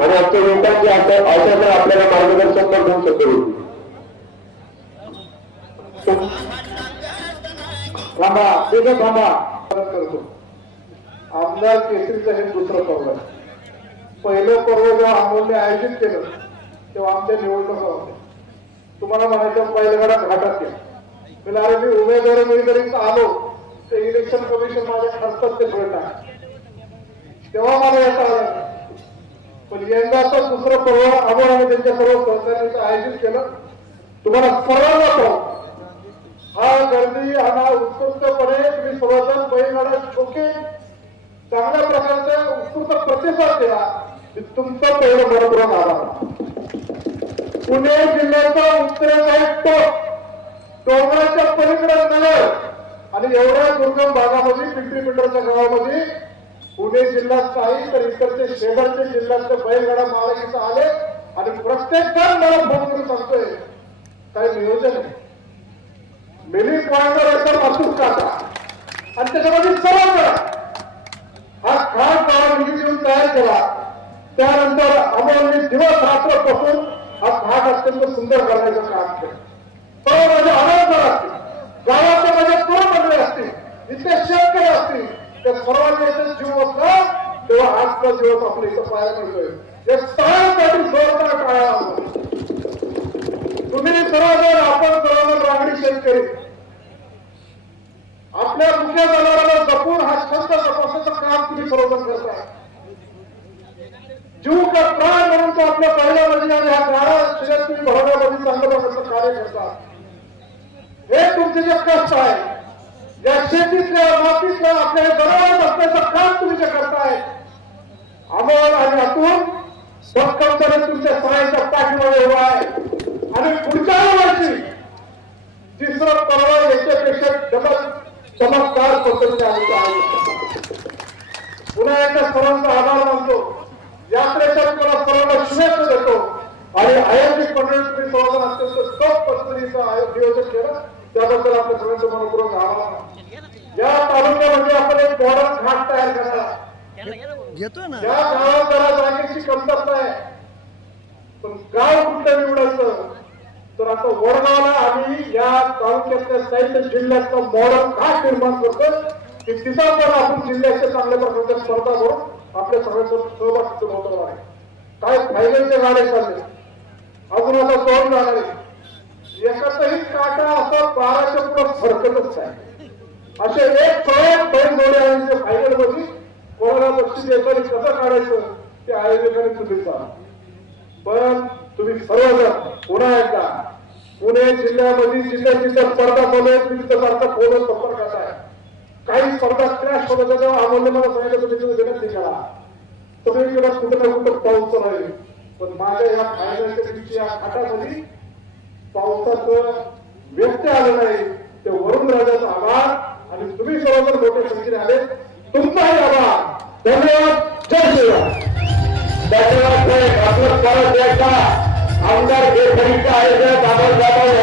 आणि आमच्या लोकांची आशा आशा तर आपल्याला मार्गदर्शन पण होऊ शकत. होती थांबा तिथं थांबा. करतो आमदार केसरीचं हे दुसरं पर्व पहिलं पर्व जेव्हा आमोलने आयोजित केलं तेव्हा आमच्या निवडणुका होत्या. तुम्हाला म्हणायचं पहिल्या घाटात या. अरे मी उमेदवार मी जरी आलो तर इलेक्शन कमिशन माझ्या खर्चात ते फिरणार तेव्हा मला येता आलं नाही. पण यंदाचा दुसरा पर्व आपण आम्ही त्यांच्या सर्व सहकार्याचं आयोजित केलं. तुम्हाला सर्वांना पाहू हा गर्दी हा उत्स्फूर्तपणे तुम्ही सर्वजण बैलगाडा शोके चांगल्या प्रकारचा उत्स्फूर्त प्रतिसाद दिला. तुमचा पहिलं मनपूर्वक आभार पुणे जिल्ह्याचा उत्तरेचा टोक डोंगराच्या पलीकडे नगर आणि एवढ्या दुर्गम भागामध्ये पिंपरी पिंडरच्या गावामध्ये पुणे जिल्ह्यात नाही तर इकडचे शेजारचे जिल्ह्यातले बैलगाडा मालक इथं आले आणि प्रत्येक जण मला फोन करून सांगतोय काही नियोजन आहे. मिलिंग पॉइंटवर एकदम अचूक टाका आणि त्याच्यामध्ये सर्व करा. हा खास गावा निधी देऊन तयार केला. त्यानंतर अमोलने दिवस रात्र बसून हा घाट अत्यंत सुंदर करण्याचं काम केलं. सर्व माझे आनंद असतील. गावाचे माझे म्हणजे कोण मंडळी असतील? इथे शेतकरी असतील. त्या सर्वांनी याचा जीव असला तेव्हा आजचा दिवस आपल्या इथं पाहायला मिळतोय. या सगळ्यांसाठी जोरदार टाळा तुम्ही सर्वजण आपण सर्वजण रांगडी शेतकरी आपल्या मुख्य जनावरांना जपून हा छंद जपासाचं काम तुम्ही सर्वजण करता. जीव का प्राण म्हणून तो आपल्या पहिल्या मध्ये आणि ह्या गाळा शिरत तुम्ही भरवण्यामध्ये चांगलं प्रकारचं कार्य करता हे तुमचे जे कष्ट आहे या शेतीतल्या मातीतल्या आपल्या काम करताय अमोल आणि अतुल भक्कमपणे तुमच्या सगळ्यांच्या पाठीमागे उभा आहे. आणि पुढच्या वर्षी तिसरं पर्व याच्यापेक्षा डबल चमत्कार पद्धतीने आम्ही आयोजित पुन्हा एकदा सर्वांचा आभार मानतो. यात्रेच्या तुम्हाला सर्वांना शुभेच्छा देतो. आणि आयोजित मंडळी तुम्ही सर्वांना अत्यंत पद्धतीचं केलं. त्याबद्दल आपल्या सर्वांचं मनपूर्वक आभार. या तालुक्यामध्ये आपण एक मॉडर्न घाट तयार करणार घेतोय ना? या गावात जरा जागेची कमतरता आहे. पण गाव कुठलं निवडायचं? तर आता वडगावला आम्ही या तालुक्यातल्या साहित्य जिल्ह्यातलं मॉडर्न घाट निर्माण करतो. की तिथं पण आपण जिल्ह्याच्या चांगल्या प्रकारच्या स्पर्धा करून आपल्या सगळ्यांचं सहभाग होतो आहे. काय फायद्याचे गाडे चालले? अजून आता तोड जाणार आहे एकाचाही काटा असा बाराच्या पुढे फरकतच नाही. असे एक प्रयोग बैल जोडे आणि ते फायनलमध्ये. कोणाला बक्षीस द्यायचं कसं काढायचं? ते आयोजकाने चुकीचा पण तुम्ही सर्वजण पुन्हा एकदा पुणे जिल्ह्यामध्ये जिल्ह्या जिल्ह्यात स्पर्धा बोलले तुम्ही तिथे सारखा फोन संपर्कात आहे? काही स्पर्धा क्रॅश होत होत्या तेव्हा अमोलने मला सांगितलं तुम्ही तिथे विनंती करा. तुम्ही कुठं ना कुठं पाऊस राहील पण माझ्या या फायनलच्या दिवशी या खाटामध्ये पावसाचं व्यस्त आलं नाही. ते वरुण राजाचा आभार. आणि तुम्ही सर्वजण मोठ्या संख्येने आले तुमचाही आभार. धन्यवाद. जय श्रीराम. धन्यवाद. साहेब आपलं परत एकदा आमदार केसरीचं परीक्षा बाबा बाबा यांच्याकडे